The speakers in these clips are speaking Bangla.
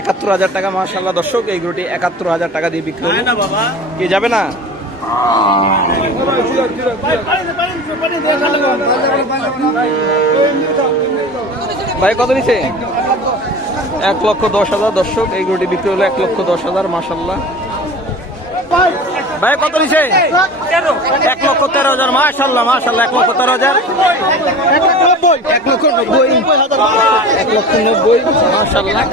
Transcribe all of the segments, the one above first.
একাত্তর হাজার টাকা মার্শাল্লাহ দর্শক, এই গরুটি একাত্তর হাজার টাকা দিয়ে বিক্রি কি যাবে না? ভাই, কত নিছে? এক লক্ষ দশ হাজার। দর্শক, এই গরুটি বিক্রি হলো এক লক্ষ দশ হাজার মার্শাল্লাহ ভাই কত নিছে এক লক্ষ তেরো হাজার মার্শাল্লাহ মার্শাল্লাহ এক লক্ষ তেরো হাজার। এক লক্ষ নব্বই এক লক্ষ নব্বই মার্শাল্লাহ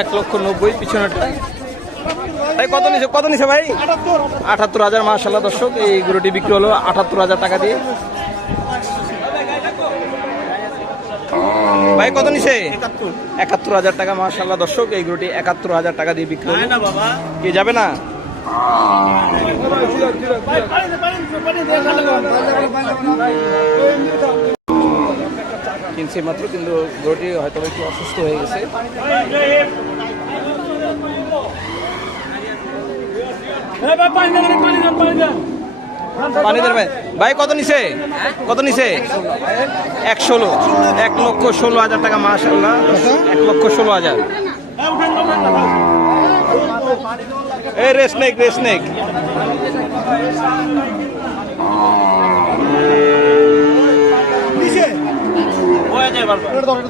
এক লক্ষ নব্বই পিছনেরটা ভাই কত নিছে কত নিছে ভাই? আটাত্তর হাজার মার্শাল্লাহ দর্শক এই গরুটি বিক্রি হলো আটাত্তর হাজার টাকা দিয়ে। ভাই কত নিছে? একাত্তর। হাজার টাকা মার্শাল্লাহ দর্শক এই গরুটি একাত্তর হাজার টাকা দিয়ে বিক্রি কি যাবে না? কিনছে মাত্র কিন্তু গরুটি হয়তো একটু অসুস্থ হয়ে গেছে। পানি দেন ভাই। ভাই, কত নিছে? কত নিছে? এক ষোলো। এক লক্ষ ষোলো হাজার টাকা মাসাল্লাহ এক লক্ষ ষোলো হাজার। এই রেসনেক রেসনেক গরুটি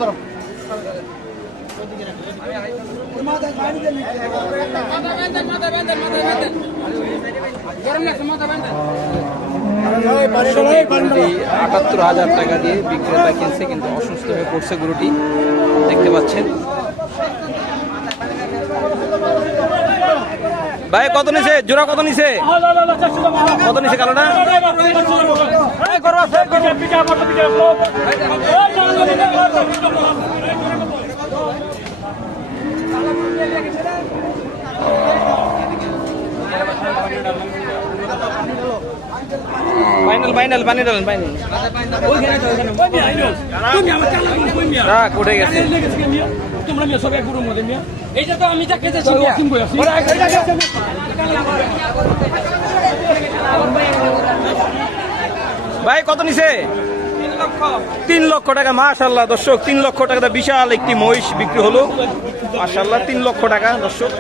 আটাত্তর হাজার টাকা দিয়ে বিক্রেতা কিনছে কিন্তু অসুস্থ হয়ে পড়ছে গরুটি দেখতে পাচ্ছেন ভাই কত নিছে জোড়া কত নিছে কত নিছে কালোটা ফাইনাল ফাইনাল পানি ডালেন ফাইনাল রাখ উঠে গেছে। তোমরা মিয়া সবাই গুরুর মধ্যে মিয়া। এইটা তো আমি যা খেতেছি ওয়াকিং বই আছি। ভাই কত নিছে? তিন লক্ষ টাকা মাশাল্লাহ দর্শক, তিন লক্ষ টাকা বিশাল একটি মহিষ বিক্রি হলো। মাশাল্লাহ তিন লক্ষ টাকা, দর্শক।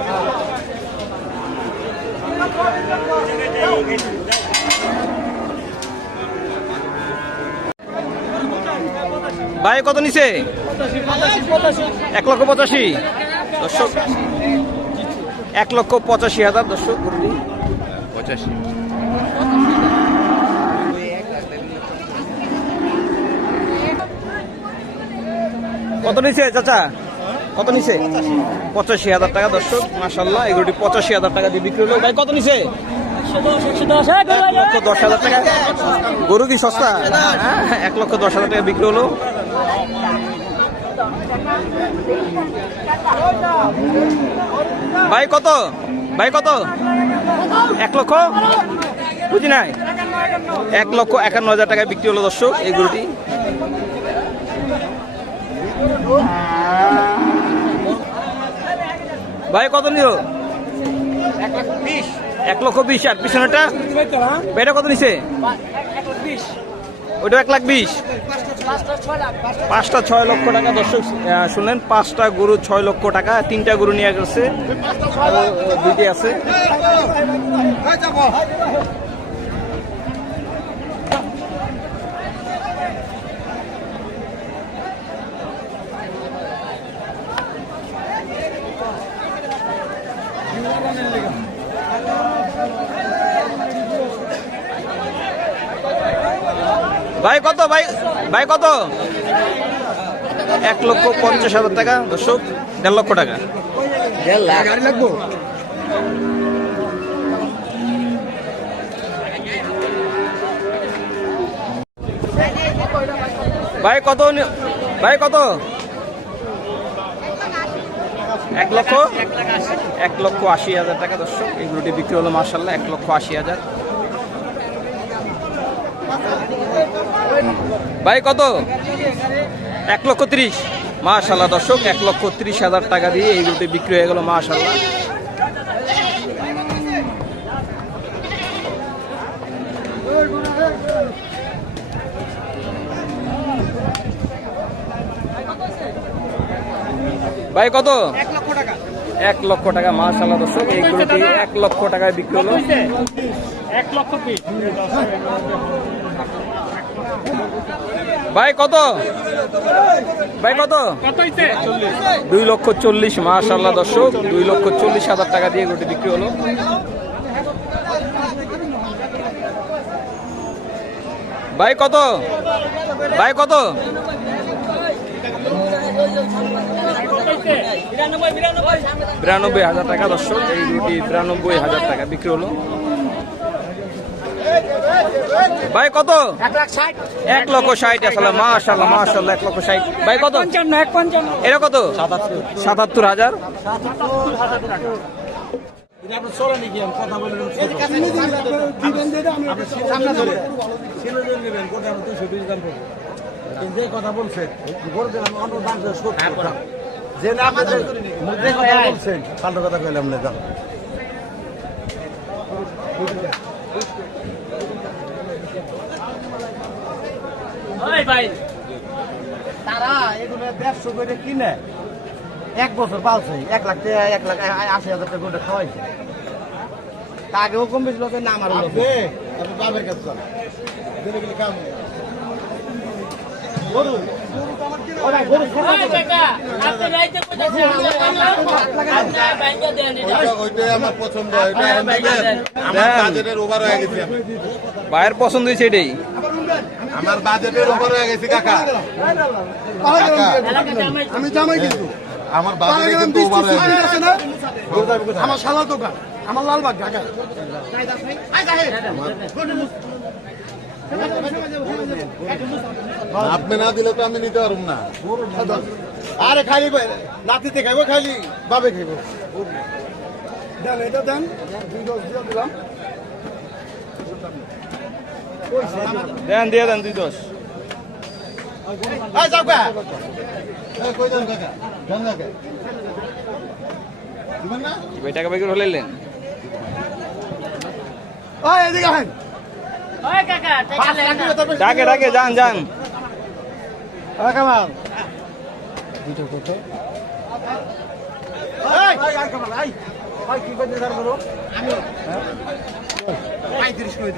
ভাই, কত নিছে? এক লক্ষ পঁচাশি। দর্শক, এক লক্ষ পঁচাশি হাজার, দর্শক, পঁচাশি। কত নিছে চাচা? কত নিছে? পঁচাশি হাজার টাকা, দর্শক মাসাল্লাহ এগুলোটি পঁচাশি হাজার টাকা দিয়ে বিক্রি হলো। ভাই, কত নিছে? লক্ষ দশ হাজার টাকা। গরু কি সস্তা? এক লক্ষ দশ হাজার টাকা বিক্রি হলো। ভাই, কত? ভাই, কত? এক লক্ষ? বুঝি নাই? এক লক্ষ একান্ন হাজার টাকায় বিক্রি হলো দর্শক, এই গরুটি। ভাই, কত নিল? এক লক্ষ বিশ, আর পিছনেটা এটা কত নিছে? ওইটা এক লাখ বিশ। পাঁচটা ছয় লক্ষ টাকা, দর্শক শুনলেন, পাঁচটা গরু ছয় লক্ষ টাকা, তিনটা গরু নিয়ে গেছে। দুইটি আছে। ভাই কত? ভাই ভাই কত? এক লক্ষ পঞ্চাশ হাজার টাকা দর্শক দেড় লক্ষ টাকা। ভাই কত? ভাই কত? এক লক্ষ? এক লক্ষ আশি হাজার টাকা দর্শক। এগুলোটি বিক্রি হলো মার্শাল্লাহ এক লক্ষ আশি হাজার। ভাই, কত? এক লক্ষ ত্রিশ। মাশাল্লাহ দর্শক, এক লক্ষ ত্রিশ হাজার টাকা দিয়ে এই রুটি বিক্রি হয়ে গেল মাশাল্লাহ ভাই, কত? এক লক্ষ টাকা মাশাল্লাহ দর্শক, এই এক লক্ষ টাকায় বিক্রি হলো। এক লক্ষ পিস। ভাই কত? ভাই কত? দুই লক্ষ চল্লিশ মাশাল্লাহ দর্শক। দুই লক্ষ চল্লিশ হাজার টাকা দিয়ে গরুটি বিক্রি হলো। ভাই কত? ভাই কত? বিরানব্বই হাজার টাকা দর্শক। এই রুটি বিরানব্বই হাজার টাকা বিক্রি হলো। ভাই কত এক লক্ষ ষাট আসলে মাশাল্লাহ মাশাল্লাহ এক লক্ষ ষাট ভাই কত এটা কত সাতাত্তর হাজার কথা বলছেন যে না কথা বলছেন পাল্টা কথা কইলাম না তারা এগুলো করে কিনে এক বছর পালছে এক লাখ টাকা এক লাখ আশি হাজার টাকা করে খাওয়াইছে। তা আগেও কম বেশি লোকের নাম আর বাবের কাছে কাম গরু ওরা গরু ওইটাই আমার পছন্দ এটা এখন দিবেন আমার দেন। বাজেটের ওভার হয়ে গেছি। আমি ভাইয়ের পছন্দ হয়েছে এটাই। আমার বাজেটের ওভার হয়ে গেছি কাকা। আমি জামাই কিন্তু। আমার হয়ে আমার সাদা দোকান আমার লালবাগ ঢাকা আপনি না দিলে তো আমি নিতে পারব না। আরে খালি নাতিতে খাইবো খালি বাবে খাইবো। দেন এটা দেন। দুই দশ দিয়ে দিলাম। দেন দিয়ে দেন দুই দশ। টাকা হলে নেন। ডাকে ডাকে যান যান। দুটো কত? আমি পঁয়ত্রিশ করে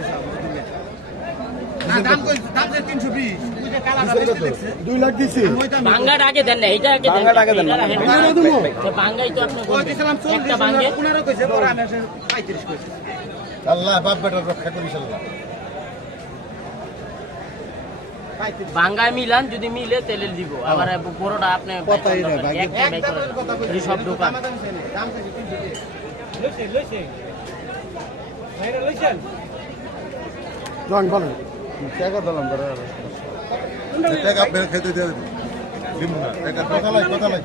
না দাম কই দাম যে 320 ওই যে কালাটা বেশি দেখছে। 2 লাখ দিছি। বাঙ্গার আগে দেন না এটা আগে দেন। ভাঙা টাকা দেন না। তো তো আপনি ওই 40 একটা 15 কইছে পরে আমি 35 কইছি। আল্লাহ বাপ বেটার রক্ষা করিস আল্লাহ। বাঙ্গায় মিলান যদি মিলে তেলে দিব। আবার বড়টা আপনি সব দোকান। দাম কইছে 320 জন বলেন। টাকা দিলাম ধরে টাকা আপনার খেতে দিয়ে দিন না টাকা কথা লাই কথা লাই